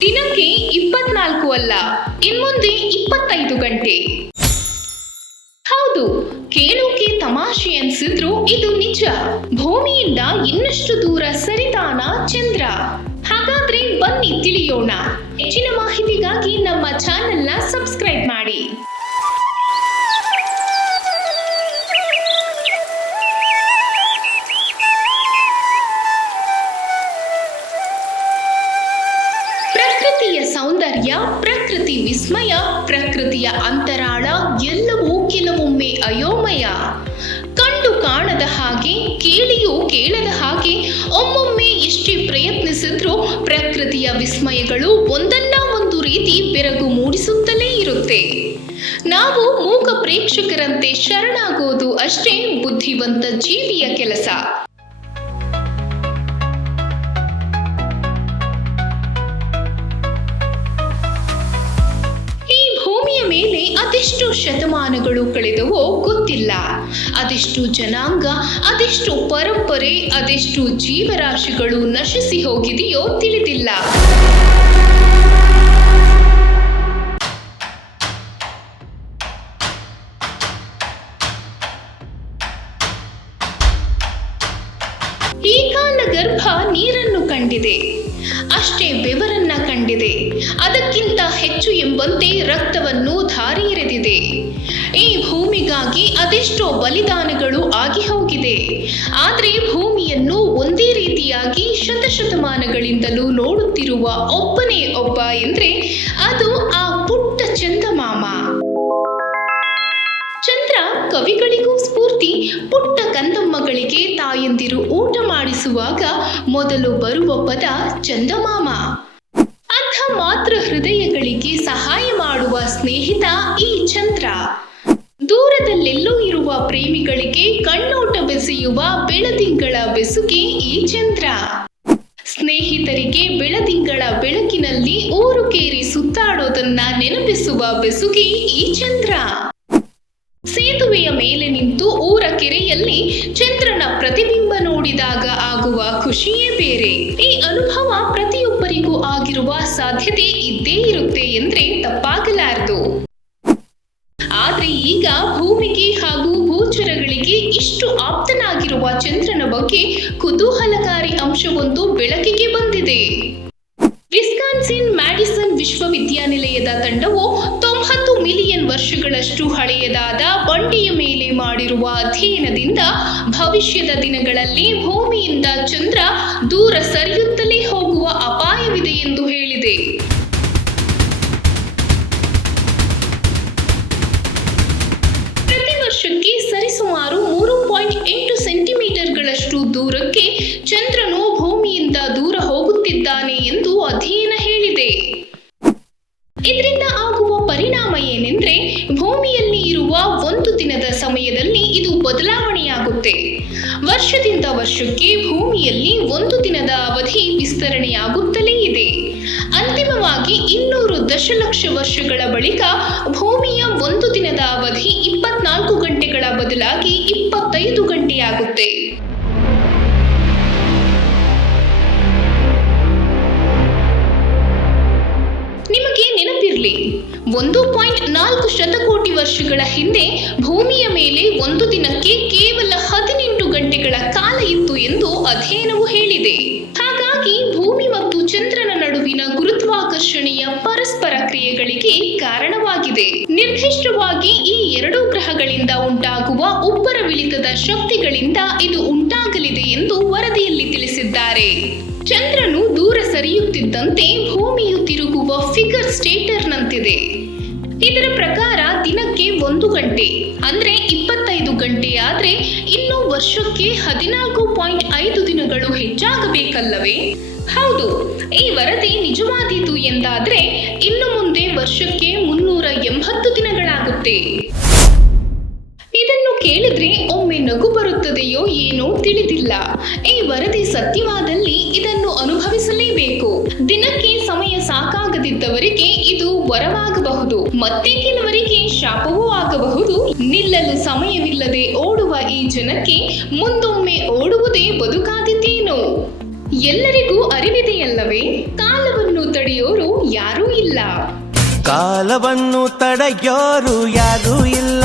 ದಿನಕ್ಕೆ 24 ಅಲ್ಲ, ಇನ್ಮುಂದೆ 25 ಗಂಟೆ. ಹೌದು, ಕೇಳೋಕೆ ತಮಾಷೆ ಅನ್ಸಿದ್ರು ಇದು ನಿಜ. ಭೂಮಿಯಿಂದ ಇನ್ನಷ್ಟು ದೂರ ಸರಿತಾನ ಚಂದ್ರ. ಹಾಗಾದ್ರೆ ಬನ್ನಿ ತಿಳಿಯೋಣ. ಹೆಚ್ಚಿನ ಮಾಹಿತಿಗಾಗಿ ನಮ್ಮ ಚಾನೆಲ್ನ ಸಬ್ಸ್ಕ್ರೈಬ್ ಮಾಡಿ. ಪ್ರಕೃತಿಯ ಸೌಂದರ್ಯ, ಪ್ರಕೃತಿ ವಿಸ್ಮಯ, ಪ್ರಕೃತಿಯ ಅಂತರಾಳ ಎಲ್ಲವೂ ಕೆಲವೊಮ್ಮೆ ಅಯೋಮಯ. ಕಂಡು ಕಾಣದ ಹಾಗೆ, ಕೇಳಿಯೂ ಕೇಳದ ಹಾಗೆ, ಒಮ್ಮೊಮ್ಮೆ ಎಷ್ಟೇ ಪ್ರಯತ್ನಿಸಿದ್ರೂ ಪ್ರಕೃತಿಯ ವಿಸ್ಮಯಗಳು ಒಂದಲ್ಲ ಒಂದು ರೀತಿ ಬೆರಗು ಮೂಡಿಸುತ್ತಲೇ ಇರುತ್ತೆ. ನಾವು ಮೂಕ ಪ್ರೇಕ್ಷಕರಂತೆ ಶರಣಾಗೋದು ಅಷ್ಟೇ ಬುದ್ಧಿವಂತ ಜೀವಿಯ ಕೆಲಸ. ಮೇಲೆ ಅದೆಷ್ಟು ಶತಮಾನಗಳು ಕಳೆದವೋ ಗೊತ್ತಿಲ್ಲ. ಅದೆಷ್ಟು ಜನಾಂಗ, ಅದೆಷ್ಟು ಪರಂಪರೆ, ಅದೆಷ್ಟು ಜೀವರಾಶಿಗಳು ನಶಿಸಿ ಹೋಗಿದೆಯೋ ತಿಳಿದಿಲ್ಲ. ಈ ಕಾಲಗರ್ಭ ನೀರನ್ನು ಕಂಡಿದೆ, ಅಷ್ಟೇ ಬೆವರನ್ನ ಕಂಡಿದೆ, ಅದಕ್ಕಿಂತ ಹೆಚ್ಚು ಎಂಬಂತೆ ರಕ್ತವನ್ನು ಧಾರೆ ಎರೆದಿದೆ. ಈ ಭೂಮಿಗಾಗಿ ಅದೆಷ್ಟೋ ಬಲಿದಾನಗಳು ಆಗಿ ಹೋಗಿದೆ. ಆದರೆ ಭೂಮಿಯನ್ನು ಒಂದೇ ರೀತಿಯಾಗಿ ಶತಶತಮಾನಗಳಿಂದಲೂ ನೋಡುತ್ತಿರುವ ಒಬ್ಬನೇ ಒಬ್ಬ ಎಂದ್ರೆ ಅದು ಆ ಪುಟ್ಟ ಚಂದಮಾಮ. ಚಂದ್ರ ಕವಿಗಳಿಗೂ ಸ್ಫೂರ್ತಿ. ಪುಟ್ಟ ಕಂದಮ್ಮಗಳಿಗೆ ತಾಯಂದಿರು ಊಟ ಮಾಡಿಸುವಾಗ ಮೊದಲು ಬರುವ ಪದ ಚಂದಮಾಮ. ಅಂಥ ಮಾತ್ರ ಹೃದಯಗಳಿಗೆ ಸಹಾಯ ಮಾಡುವ ಸ್ನೇಹಿತ ಈ ಚಂದ್ರ. ದೂರದಲ್ಲೆಲ್ಲೋ ಇರುವ ಪ್ರೇಮಿಗಳಿಗೆ ಕಣ್ಣೋಟ ಬೆಸೆಯುವ ಬೆಳದಿಂಗಳ ಬೆಸುಗೆ ಈ ಚಂದ್ರ. ಸ್ನೇಹಿತರಿಗೆ ಬೆಳದಿಂಗಳ ಬೆಳಕಿನಲ್ಲಿ ಊರು ಕೇರಿ ಸುತ್ತಾಡೋದನ್ನ ನೆನಪಿಸುವ ಬೆಸುಗೆ ಈ ಚಂದ್ರ. ಸೇತುವೆಯ ಮೇಲೆ ನಿಂತು ಊರ ಕೆರೆಯಲ್ಲಿ ಚಂದ್ರನ ಪ್ರತಿಬಿಂಬ ನೋಡಿದಾಗ ಆಗುವ ಖುಷಿಯೇ ಬೇರೆ. ಈ ಅನುಭವ ಪ್ರತಿಯೊಬ್ಬರಿಗೂ ಆಗಿರುವ ಸಾಧ್ಯತೆ ಇದ್ದೇ ಇರುತ್ತೆ ಎಂದ್ರೆ ತಪ್ಪಾಗಲಾರದು. ಆದ್ರೆ ಈಗ ಭೂಮಿಗೆ ಹಾಗೂ ಭೂಚರಗಳಿಗೆ ಇಷ್ಟು ಆಪ್ತನಾಗಿರುವ ಚಂದ್ರನ ಬಗ್ಗೆ ಕುತೂಹಲಕಾರಿ ಅಂಶವೊಂದು ಬೆಳಕಿಗೆ ಬಂದಿದೆ. ವಿಸ್ಕಾನ್ಸಿನ್ ಮ್ಯಾಡಿಸನ್ ವಿಶ್ವವಿದ್ಯಾನಿಲಯದ ತಂಡವು 90 ಮಿಲಿಯನ್ ವರ್ಷಗಳಷ್ಟು ಹಳೆಯದಾದ ಬಂಡೆಯ ಮೇಲೆ ಮಾಡಿರುವ ಅಧ್ಯಯನದಿಂದ ಭವಿಷ್ಯದ ದಿನಗಳಲ್ಲಿ ಭೂಮಿಯಿಂದ ಚಂದ್ರ ದೂರ ಸರಿಯುತ್ತಲೇ ಹೋಗುವ ಅಪಾಯವಿದೆ ಎಂದು ಹೇಳಿದೆ. ಪ್ರತಿ ವರ್ಷಕ್ಕೆ ಸರಿಸುಮಾರು 3.8 ಸೆಂಟಿಮೀಟರ್ಗಳಷ್ಟು ದೂರಕ್ಕೆ ಚಂದ್ರನು ಭೂಮಿಯಿಂದ ದೂರ ಹೋಗುತ್ತಿದ್ದಾನೆ ಎಂದು ಅಧ್ಯಯನ ಹೇಳಿದೆ. ಇದರಿಂದ ಆಗುವ ಪರಿಣಾಮ ಏನೆಂದ್ರೆ ಭೂಮಿಯಲ್ಲಿ ಇರುವ ಒಂದು ದಿನದ ಸಮಯದಲ್ಲಿ ಇದು ಬದಲಾವಣೆಯಾಗುತ್ತೆ. ವರ್ಷದಿಂದ ವರ್ಷಕ್ಕೆ ಭೂಮಿಯಲ್ಲಿ ಒಂದು ದಿನದ ಅವಧಿ ವಿಸ್ತರಣೆಯಾಗುತ್ತಲೇ ಇದೆ. ಅಂತಿಮವಾಗಿ 200 ದಶಲಕ್ಷ ವರ್ಷಗಳ ಬಳಿಕ ಭೂಮಿಯ ಒಂದು ದಿನದ ಅವಧಿ 24 ಗಂಟೆಗಳ ಬದಲಾಗಿ 25 ಗಂಟೆಯಾಗುತ್ತೆ. ನಿಮಗೆ ನೆನಪಿರ್ಲಿ, 1.4 ಶತಕೋಟಿ ವರ್ಷಗಳ ಹಿಂದೆ ಭೂಮಿಯ ಮೇಲೆ ಒಂದು ದಿನಕ್ಕೆ ಕೇವಲ 18 ಗಂಟೆಗಳ ಕಾಲ ಇತ್ತು ಎಂದು ಅಧ್ಯಯನವು ಹೇಳಿದೆ. ಹಾಗಾಗಿ ಭೂಮಿ ಮತ್ತು ಚಂದ್ರನ ನಡುವಿನ ಗುರುತ್ವಾಕರ್ಷಣೆಯ ಪರಸ್ಪರ ಕ್ರಿಯೆಗಳಿಗೆ ಕಾರಣವಾಗಿದೆ. ನಿರ್ದಿಷ್ಟವಾಗಿ ಈ ಎರಡೂ ಗ್ರಹಗಳಿಂದ ಉಂಟಾಗುವ ಉಬ್ಬರವಿಳಿತದ ಶಕ್ತಿಗಳಿಂದ ಇದು ಉಂಟಾಗಲಿದೆ ಎಂದು ವರದಿಯಲ್ಲಿ ತಿಳಿಸಿದ್ದಾರೆ. ಚಂದ್ರನು ದೂರ ಸರಿಯುತ್ತಿದ್ದಂತೆ ಭೂಮಿಯು ತಿರುಗುವ ಫಿಗರ್ ಸ್ಟೇಟರ್ನಂತಿದೆ. ಇದರ ಪ್ರಕಾರ ದಿನಕ್ಕೆ 1 ಗಂಟೆ ಅಂದ್ರೆ 25 ಗಂಟೆ ಆದ್ರೆ ಇನ್ನು ವರ್ಷಕ್ಕೆ 14.5 ದಿನಗಳು ಹೆಚ್ಚಾಗಬೇಕಲ್ಲವೇ? ಹೌದು, ಈ ವರದಿ ನಿಜವಾದೀತು ಎಂದಾದ್ರೆ ಇನ್ನು ಮುಂದೆ ವರ್ಷಕ್ಕೆ 380 ದಿನಗಳಾಗುತ್ತೆ. ಇದನ್ನು ಕೇಳಿದ್ರೆ ಒಮ್ಮೆ ನಗು ಬರುತ್ತದೆಯೋ ಏನೋ ತಿಳಿದಿಲ್ಲ. ಈ ವರದಿ ಸತ್ಯವಾದಲ್ಲಿ ಇದನ್ನು ಅನುಭವಿಸಲೇಬೇಕು. ದಿನಕ್ಕೆ ಸಮಯ ಸಾಕಾಗದಿದ್ದವರಿಗೆ ಇದು ವರವಾಗಬಹುದು, ಮತ್ತೆ ಕೆಲವರಿಗೆ ಶಾಪವೂ ಆಗಬಹುದು. ನಿಲ್ಲಲು ಸಮಯವಿಲ್ಲದೆ ಓಡುವ ಈ ಜನಕ್ಕೆ ಮುಂದೊಮ್ಮೆ ಓಡುವುದೇ ಬದುಕಾದೀತೇನೋ. ಎಲ್ಲರಿಗೂ ಅರಿವಿದೆಯಲ್ಲವೇ? ಕಾಲವನ್ನು ತಡೆಯೋರು ಯಾರೂ ಇಲ್ಲ. ಕಾಲವನ್ನು ತಡೆಯೋರು ಯಾರೂ ಇಲ್ಲ.